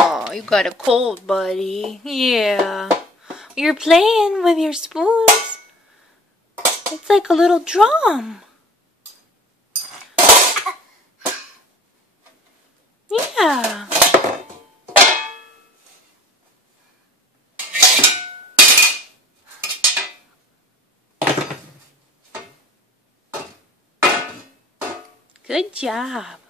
Aw, you got a cold, buddy. Yeah. You're playing with your spoons. It's like a little drum. Yeah. Good job.